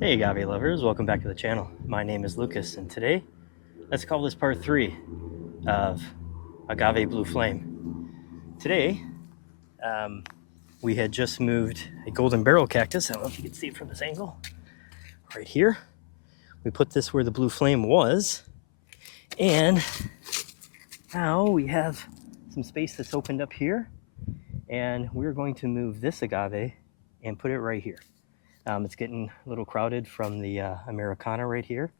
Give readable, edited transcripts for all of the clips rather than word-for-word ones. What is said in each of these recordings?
Hey agave lovers, welcome back to the channel. My name is Lucas and today let's call this part 3 of Agave Blue Flame. Today we had just moved a Golden Barrel Cactus. I don't know if you can see it from this angle. Right here. We put this where the Blue Flame was, and now we have some space that's opened up here, and we're going to move this agave and put it right here. It's getting a little crowded from the Americana right here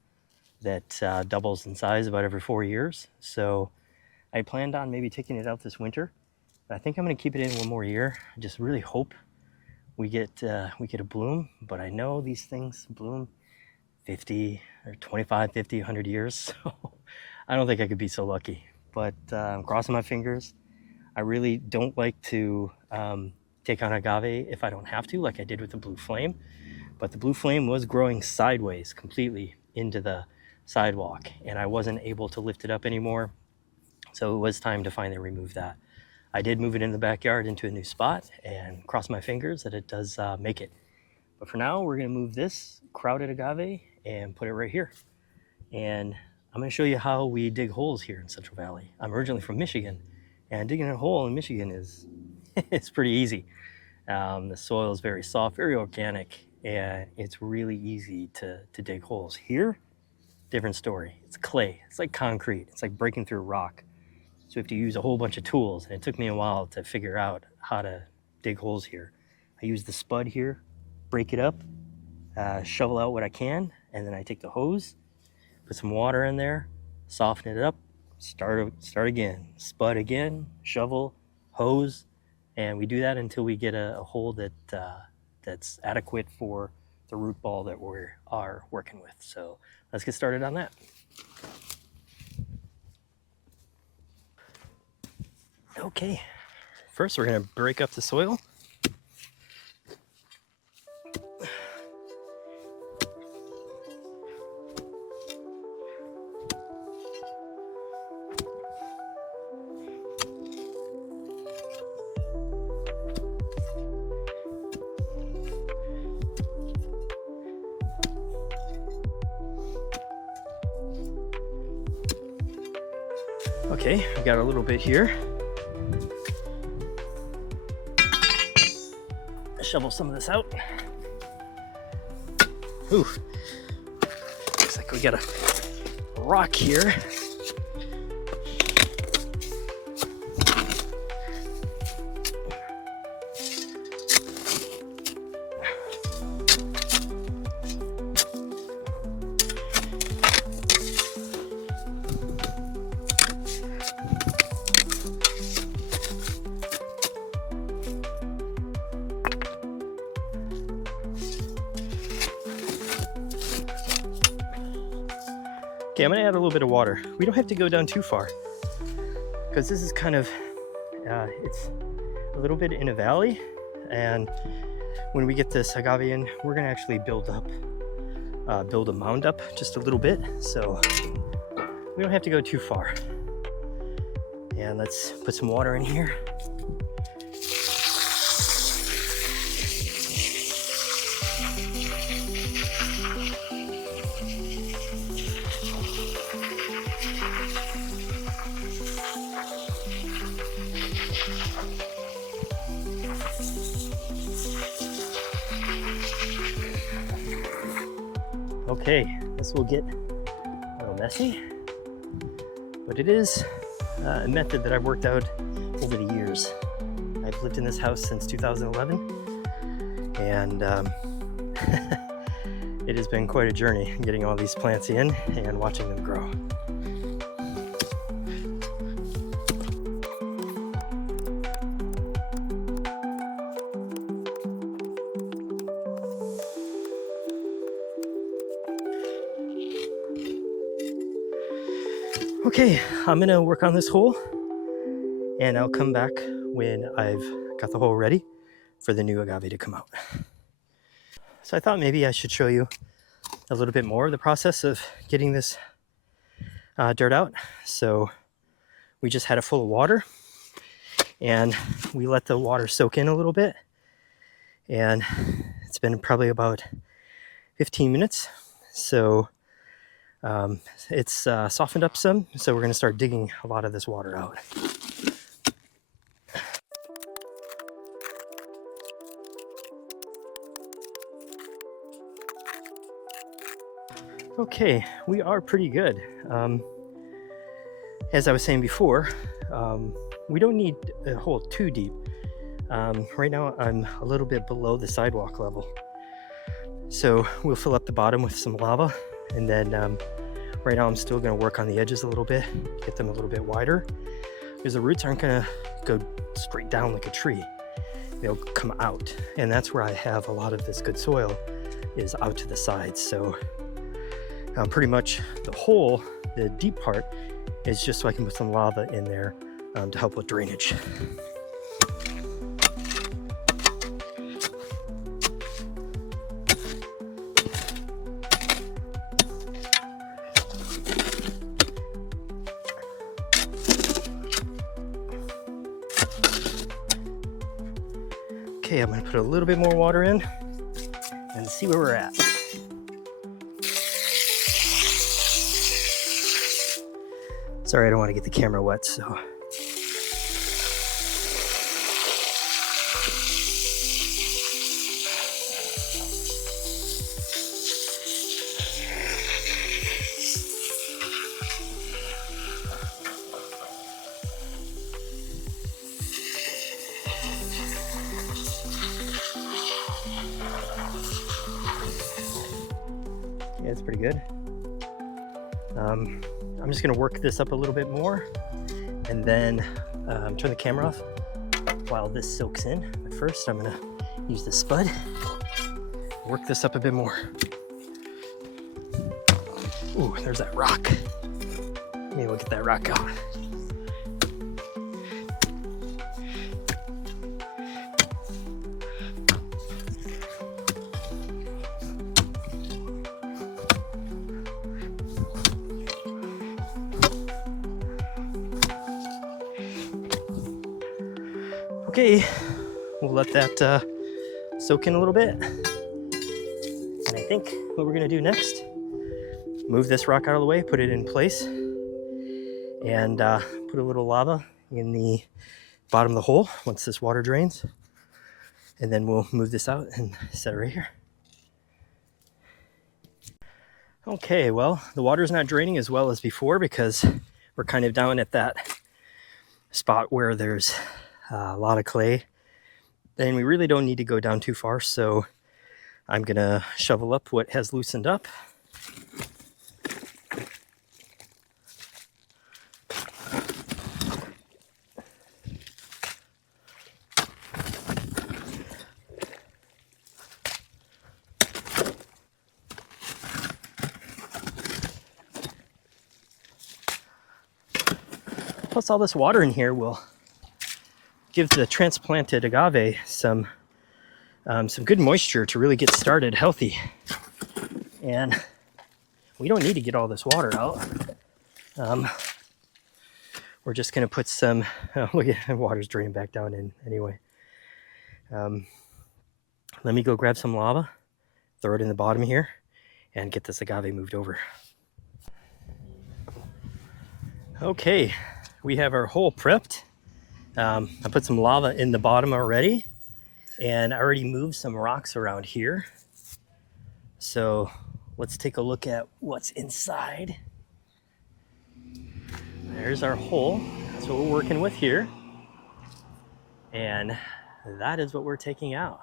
that doubles in size about every 4 years. So I planned on maybe taking it out this winter, but I think I'm going to keep it in one more year. I just really hope we get a bloom, but I know these things bloom 50 or 25, 50, 100 years. So I don't think I could be so lucky, but I'm crossing my fingers. I really don't like to take on agave if I don't have to, like I did with the Blue Flame. But the Blue Flame was growing sideways completely into the sidewalk, and I wasn't able to lift it up anymore. So it was time to finally remove that. I did move it in the backyard into a new spot and cross my fingers that it does make it. But for now, we're going to move this crowded agave and put it right here. And I'm going to show you how we dig holes here in Central Valley. I'm originally from Michigan, and digging a hole in Michigan is it's pretty easy. The soil is very soft, very organic, and it's really easy to dig holes. Here, different story. It's clay. It's like concrete. It's like breaking through rock. So you have to use a whole bunch of tools, and it took me a while to figure out how to dig holes here. I use the spud here, break it up, shovel out what I can, and then I take the hose, put some water in there, soften it up, start again, spud again, shovel, hose, and we do that until we get a hole that's adequate for the root ball that we are working with. So let's get started on that. Okay, first we're going to break up the soil. Okay, we got a little bit here. Shovel some of this out. Ooh, looks like we got a rock here. Okay, I'm gonna add a little bit of water. We don't have to go down too far because this is kind of, it's a little bit in a valley, and when we get this agave in, we're gonna actually build a mound up just a little bit, so we don't have to go too far. And let's put some water in here. Okay, this will get a little messy, but it is a method that I've worked out over the years. I've lived in this house since 2011, and it has been quite a journey getting all these plants in and watching them grow. Okay, I'm gonna work on this hole, and I'll come back when I've got the hole ready for the new agave to come out. So I thought maybe I should show you a little bit more of the process of getting this dirt out. So we just had it full of water, and we let the water soak in a little bit, and it's been probably about 15 minutes. So it's softened up some, so we're going to start digging a lot of this water out. Okay, we are pretty good. As I was saying before, we don't need a hole too deep. Right now I'm a little bit below the sidewalk level. So we'll fill up the bottom with some lava, and then right now I'm still going to work on the edges a little bit, get them a little bit wider, because the roots aren't going to go straight down like a tree. They'll come out, and that's where I have a lot of this good soil, is out to the sides. So pretty much the hole, the deep part, is just so I can put some lava in there to help with drainage. Okay, I'm gonna put a little bit more water in and see where we're at. Sorry, I don't want to get the camera wet, so. Yeah, it's pretty good. I'm just gonna work this up a little bit more and then turn the camera off while this soaks in. But first I'm gonna use the spud, work this up a bit more. Ooh, there's that rock. Maybe we'll get that rock out. Okay, we'll let that soak in a little bit. And I think what we're gonna do next, move this rock out of the way, put it in place, and put a little lava in the bottom of the hole once this water drains. And then we'll move this out and set it right here. Okay, well, the water's not draining as well as before because we're kind of down at that spot where there's a lot of clay, and we really don't need to go down too far, so I'm gonna shovel up what has loosened up. Plus all this water in here will give the transplanted agave some good moisture to really get started healthy. And we don't need to get all this water out. We're just gonna put some, look at the water's draining back down in anyway. Let me go grab some lava, throw it in the bottom here, and get this agave moved over. Okay, we have our hole prepped. I put some lava in the bottom already, and I already moved some rocks around here. So let's take a look at what's inside. There's our hole. That's what we're working with here. And that is what we're taking out.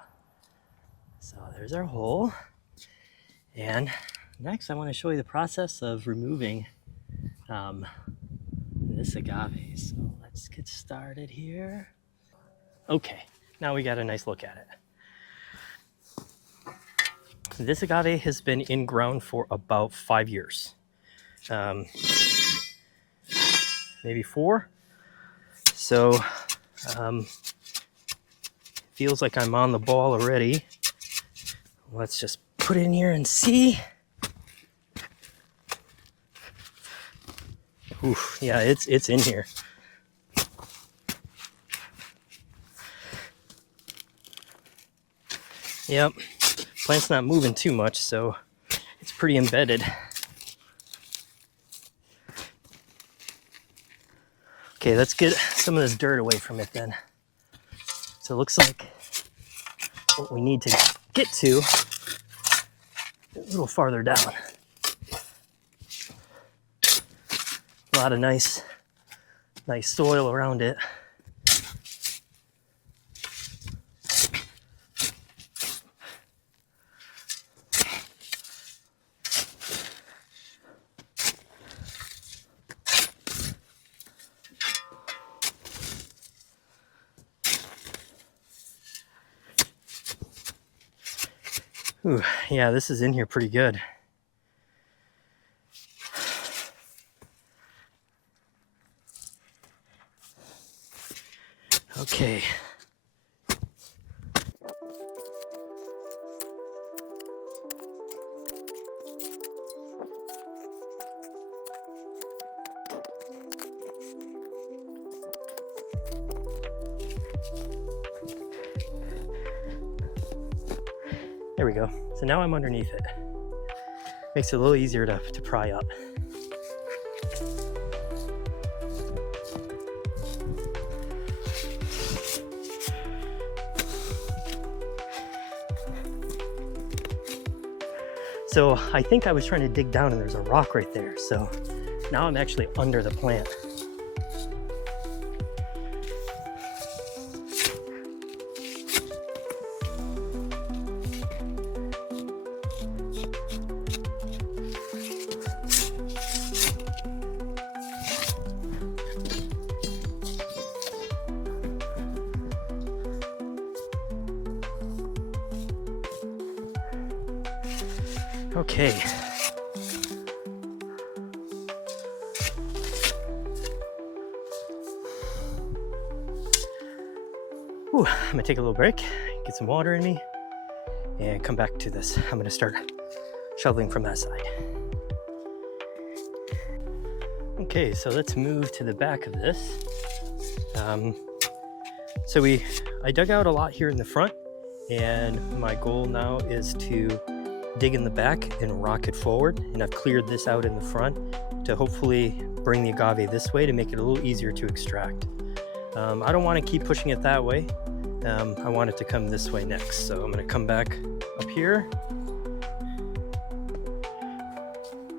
So there's our hole. And next I want to show you the process of removing this agave. So let's get started here. Okay, now we got a nice look at it. This agave has been in ground for about 5 years. Maybe 4. So feels like I'm on the ball already. Let's just put it in here and see. Oof, yeah, it's in here. Yep, Plant's not moving too much, so it's pretty embedded. Okay, let's get some of this dirt away from it then. So it looks like what we need to get to a little farther down. A lot of nice soil around it. Ooh, yeah, this is in here pretty good. Okay. There we go. So now I'm underneath it. Makes it a little easier to pry up. So I think I was trying to dig down and there's a rock right there. So now I'm actually under the plant. Okay. Ooh, I'm gonna take a little break, get some water in me, and come back to this. I'm gonna start shoveling from that side. Okay, so let's move to the back of this. I dug out a lot here in the front, and my goal now is to dig in the back and rock it forward. And I've cleared this out in the front to hopefully bring the agave this way to make it a little easier to extract. I don't want to keep pushing it that way. I want it to come this way next. So I'm going to come back up here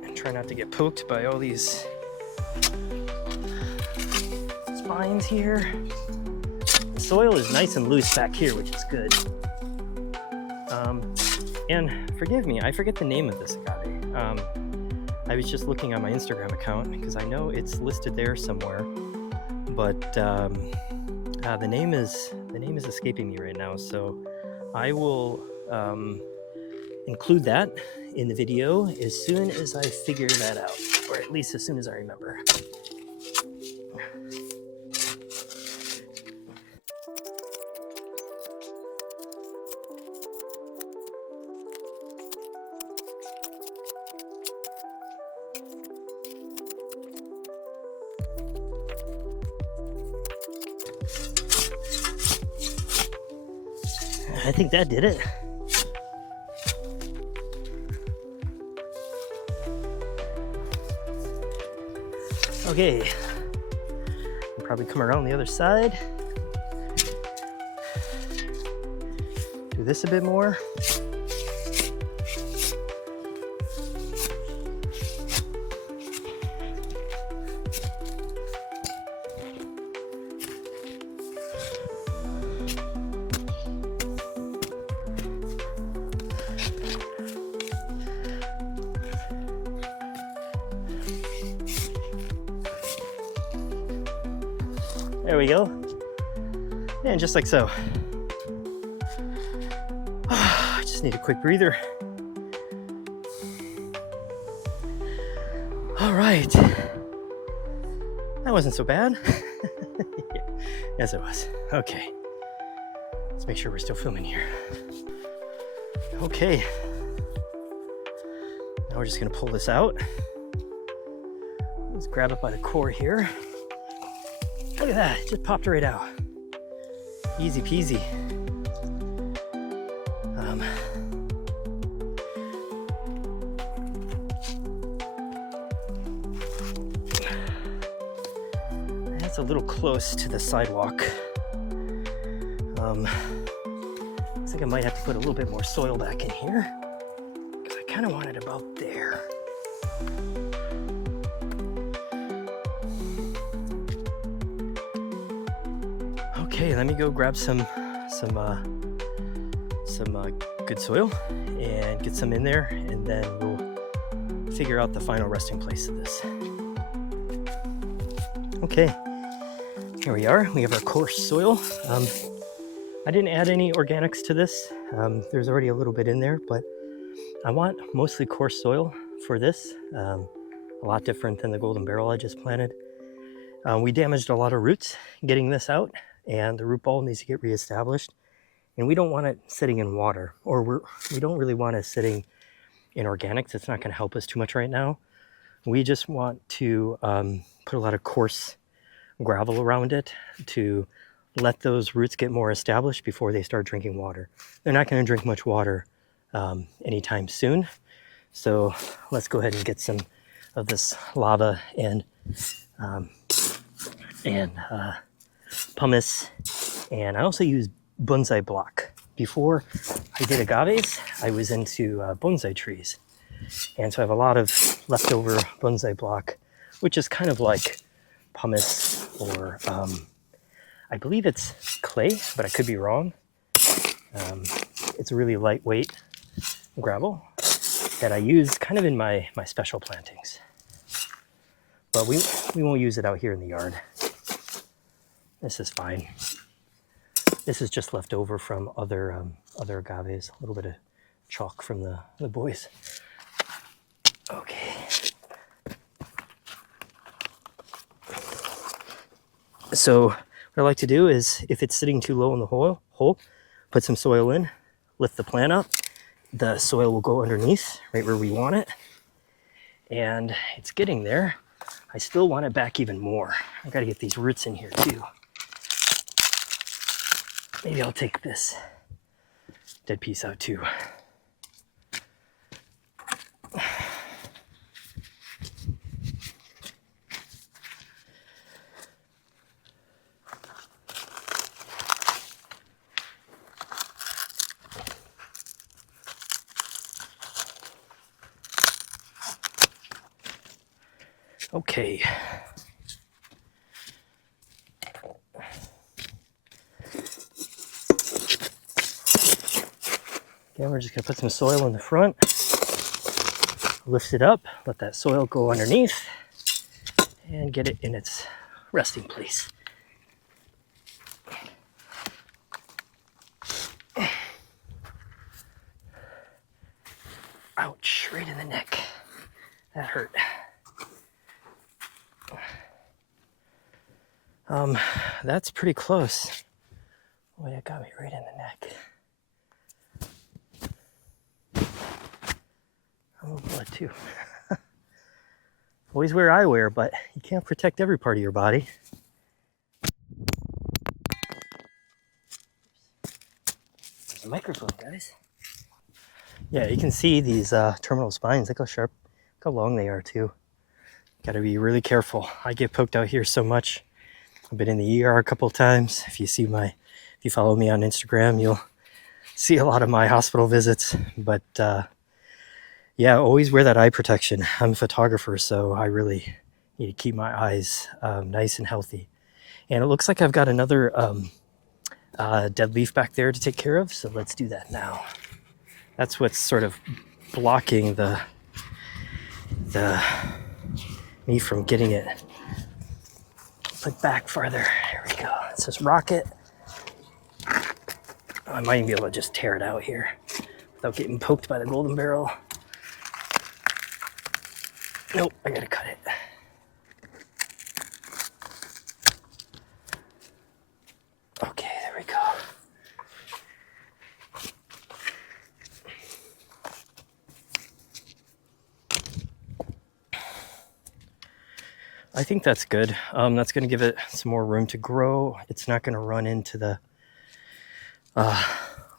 and try not to get poked by all these spines here. The soil is nice and loose back here, which is good. And forgive me, I forget the name of this agave. I was just looking on my Instagram account because I know it's listed there somewhere, but the name is escaping me right now. So I will include that in the video as soon as I figure that out, or at least as soon as I remember. I think that did it. Okay, I'll probably come around the other side. Do this a bit more. There we go. And just like so. I just need a quick breather. All right. That wasn't so bad. Yes, it was. Okay. Let's make sure we're still filming here. Okay. Now we're just gonna pull this out. Let's grab it by the core here. Look at that, it just popped right out. It's a little close to the sidewalk. Looks like I might have to put a little bit more soil back in here because I kind of want it about there. Okay, let me go grab some good soil and get some in there, and then we'll figure out the final resting place of this. Okay, here we are. We have our coarse soil. I didn't add any organics to this. There's already a little bit in there, but I want mostly coarse soil for this. A lot different than the Golden Barrel I just planted. We damaged a lot of roots getting this out, and the root ball needs to get reestablished. And we don't want it sitting in water, or we don't really want it sitting in organics. It's not going to help us too much right now. We just want to put a lot of coarse gravel around it to let those roots get more established before they start drinking water. They're not going to drink much water anytime soon. So let's go ahead and get some of this lava and pumice. And I also use bonsai block. Before I did agaves, I was into bonsai trees. And so I have a lot of leftover bonsai block, which is kind of like pumice, or I believe it's clay, but I could be wrong. It's a really lightweight gravel that I use kind of in my special plantings. But we won't use it out here in the yard. This is fine. This is just left over from other agaves, a little bit of chalk from the boys. Okay. So what I like to do is, if it's sitting too low in the hole, put some soil in, lift the plant up. The soil will go underneath, right where we want it. And it's getting there. I still want it back even more. I gotta get these roots in here too. Maybe I'll take this dead piece out too. Okay. Again, we're just gonna put some soil in the front, lift it up, let that soil go underneath, and get it in its resting place. Ouch, right in the neck. That hurt. That's pretty close. Boy, that got me right in the neck. I'm a blood too. Always wear eyewear, but you can't protect every part of your body. There's a microphone, guys. Yeah, you can see these terminal spines. Look how sharp, look how long they are too. Got to be really careful. I get poked out here so much. I've been in the ER a couple of times. If you follow me on Instagram, you'll see a lot of my hospital visits. But yeah, always wear that eye protection. I'm a photographer, so I really need to keep my eyes nice and healthy. And it looks like I've got another dead leaf back there to take care of. So let's do that now. That's what's sort of blocking the me from getting it put back farther. Here we go. It says rocket. I might even be able to just tear it out here without getting poked by the Golden Barrel. Nope, I gotta cut it. Okay, there we go. I think that's good. That's going to give it some more room to grow. It's not going to run into the,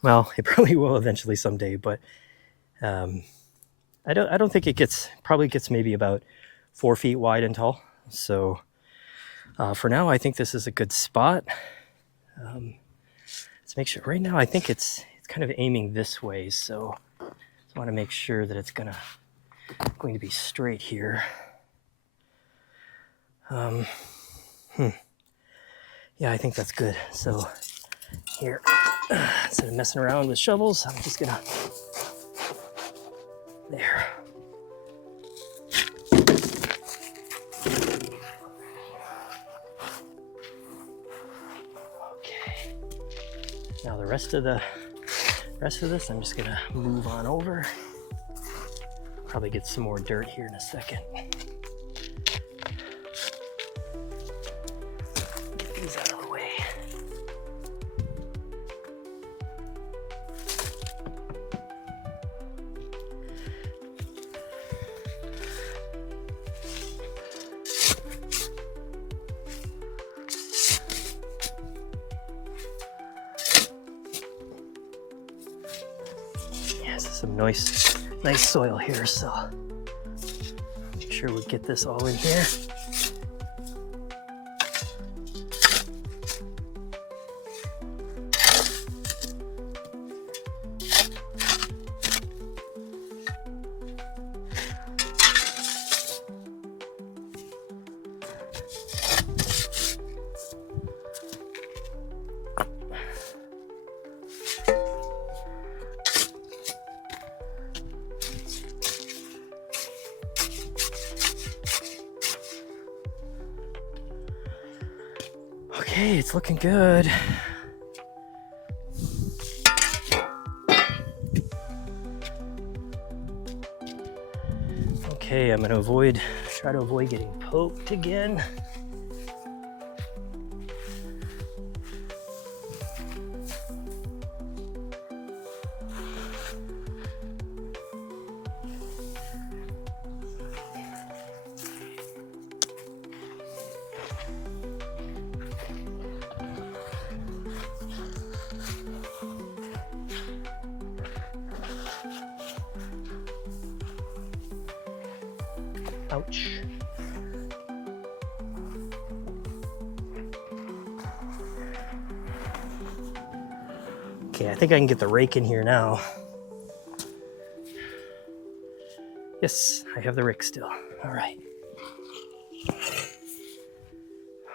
well, it probably will eventually someday, but I don't think it probably gets maybe about 4 feet wide and tall. So For now, I think this is a good spot. Let's make sure. Right now, I think it's kind of aiming this way, so I want to make sure that it's going to be straight here. Yeah, I think that's good. So here, instead of messing around with shovels, I'm just gonna, there. Okay. Now the rest of this, I'm just gonna move on over. Probably get some more dirt here in a second. Get these out of the way. Yes, some nice soil here, so make sure we get this all in here. Okay, it's looking good. Okay, I'm gonna try to avoid getting poked again. Ouch. Okay, I think I can get the rake in here now. Yes, I have the rake still. All right.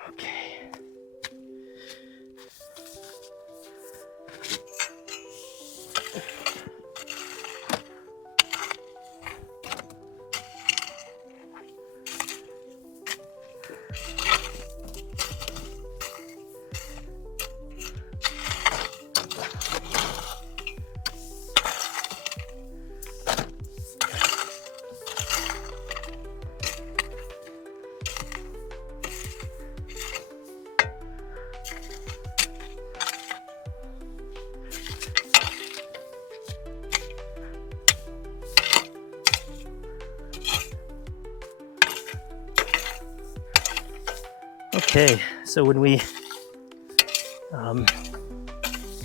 Okay. Okay, so when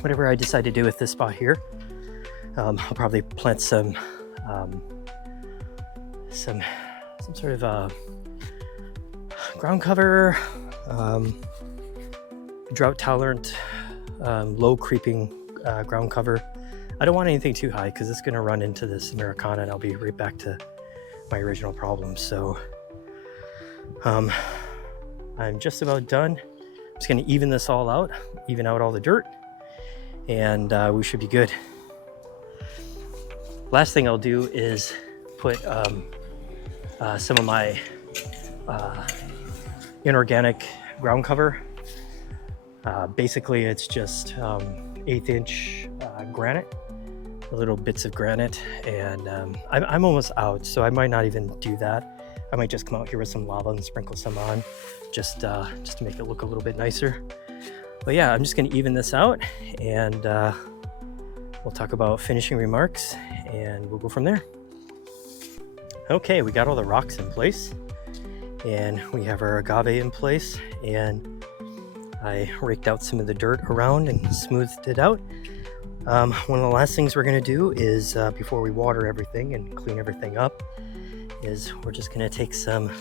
whatever I decide to do with this spot here, I'll probably plant some sort of ground cover, drought tolerant, low creeping ground cover. I don't want anything too high because it's going to run into this Americana and I'll be right back to my original problem. So I'm just about done. I'm just going to even this all out, even out all the dirt, and we should be good. Last thing I'll do is put some of my inorganic ground cover. Basically, it's just 1/8 inch granite, little bits of granite, and I'm almost out, so I might not even do that. I might just come out here with some lava and sprinkle some on, just to make it look a little bit nicer. But yeah, I'm just going to even this out, and we'll talk about finishing remarks, and we'll go from there. Okay, we got all the rocks in place, and we have our agave in place, and I raked out some of the dirt around and smoothed it out. One of the last things we're going to do is, before we water everything and clean everything up, is we're just going to take some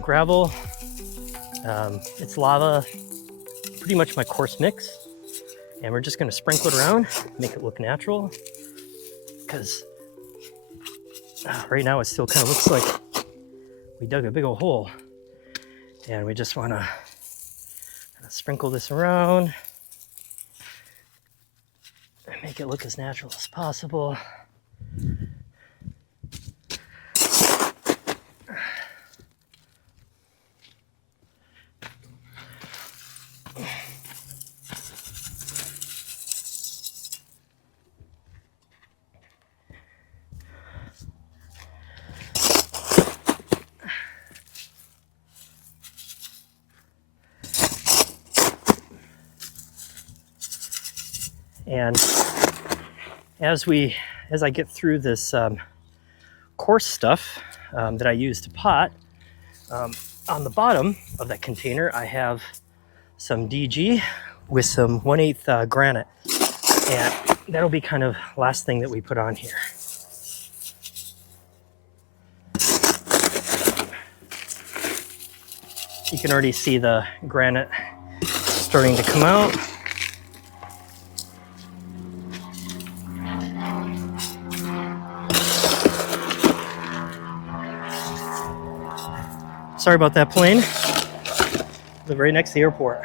gravel, It's lava, pretty much my coarse mix. And we're just gonna sprinkle it around, make it look natural. Because right now it still kind of looks like we dug a big old hole. And we just wanna sprinkle this around and make it look as natural as possible. And as I get through this coarse stuff that I use to pot, on the bottom of that container I have some DG with some 1/8 granite, and that'll be kind of last thing that we put on here. You can already see the granite starting to come out. Sorry about that plane. Live right next to the airport.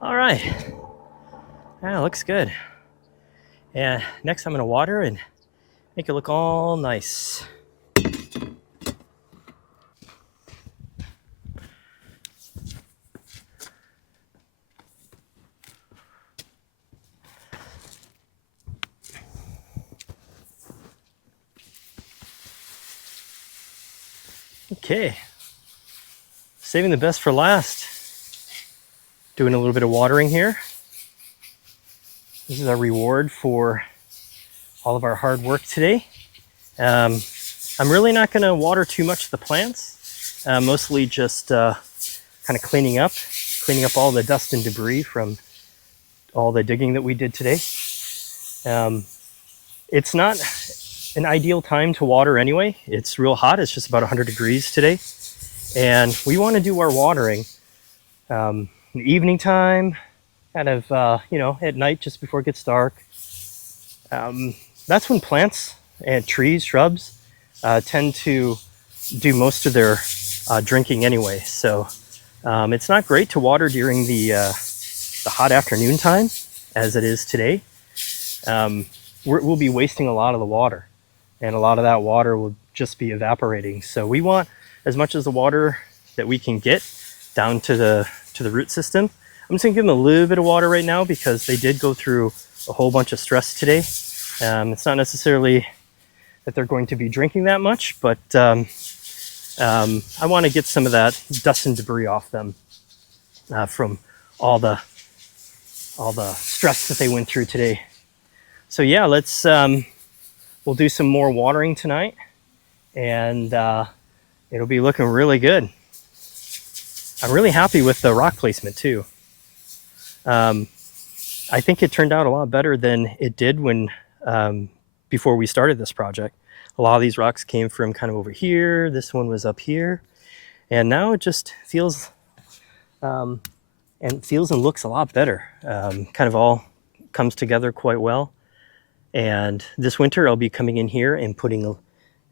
All right. Yeah, looks good. And next I'm gonna water and make it look all nice. Okay, saving the best for last. Doing a little bit of watering here. This is our reward for all of our hard work today. I'm really not going to water too much of the plants, mostly just kind of cleaning up all the dust and debris from all the digging that we did today. It's not an ideal time to water anyway. It's real hot. It's just about 100 degrees today. And we want to do our watering in the evening time, kind of, at night just before it gets dark. That's when plants and trees, shrubs, tend to do most of their drinking anyway. So it's not great to water during the hot afternoon time, as it is today. We'll be wasting a lot of the water, and a lot of that water will just be evaporating. So we want as much as the water that we can get down to the root system. I'm just gonna give them a little bit of water right now because they did go through a whole bunch of stress today. It's not necessarily that they're going to be drinking that much, but I want to get some of that dust and debris off them from all the stress that they went through today. So yeah, we'll do some more watering tonight, and it'll be looking really good. I'm really happy with the rock placement too. I think it turned out a lot better than it did when before we started this project. A lot of these rocks came from kind of over here. This one was up here, and now it just feels and looks a lot better. Kind of all comes together quite well. And this winter I'll be coming in here and putting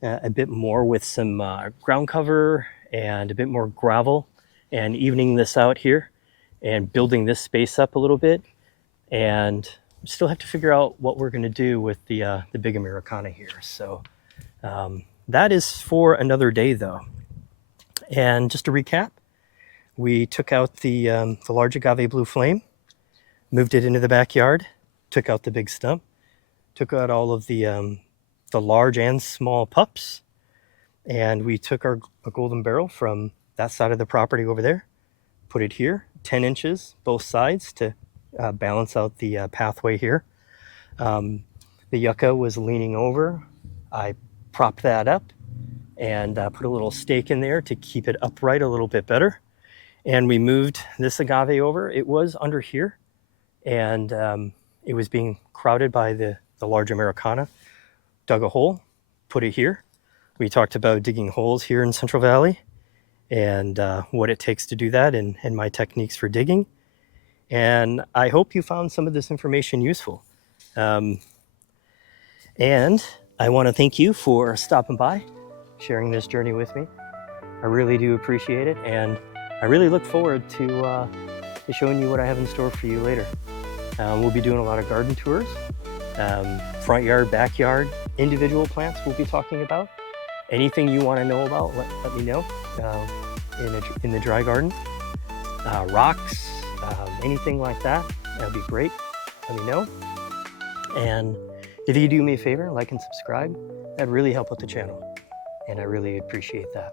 a bit more with some ground cover and a bit more gravel, and evening this out here and building this space up a little bit. And still have to figure out what we're going to do with the big Americana here. So that is for another day though. And just to recap, we took out the large Agave Blue Flame, moved it into the backyard, took out the big stump, took out all of the large and small pups, and we took a Golden Barrel from that side of the property over there, put it here, 10 inches both sides to balance out the pathway here. The yucca was leaning over. I propped that up and put a little stake in there to keep it upright a little bit better. And we moved this agave over. It was under here, and it was being crowded by the the large Americana, dug a hole, put it here. We talked about digging holes here in Central Valley and what it takes to do that and my techniques for digging. And I hope you found some of this information useful. And I want to thank you for stopping by, sharing this journey with me. I really do appreciate it, and I really look forward to showing you what I have in store for you later. We'll be doing a lot of garden tours, front yard, backyard, individual plants we'll be talking about. Anything you want to know about, let me know in the dry garden. Rocks, anything like that, that'd be great. Let me know. And if you do me a favor, like and subscribe, that'd really help with the channel. And I really appreciate that.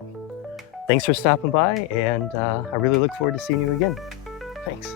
Thanks for stopping by, and I really look forward to seeing you again. Thanks.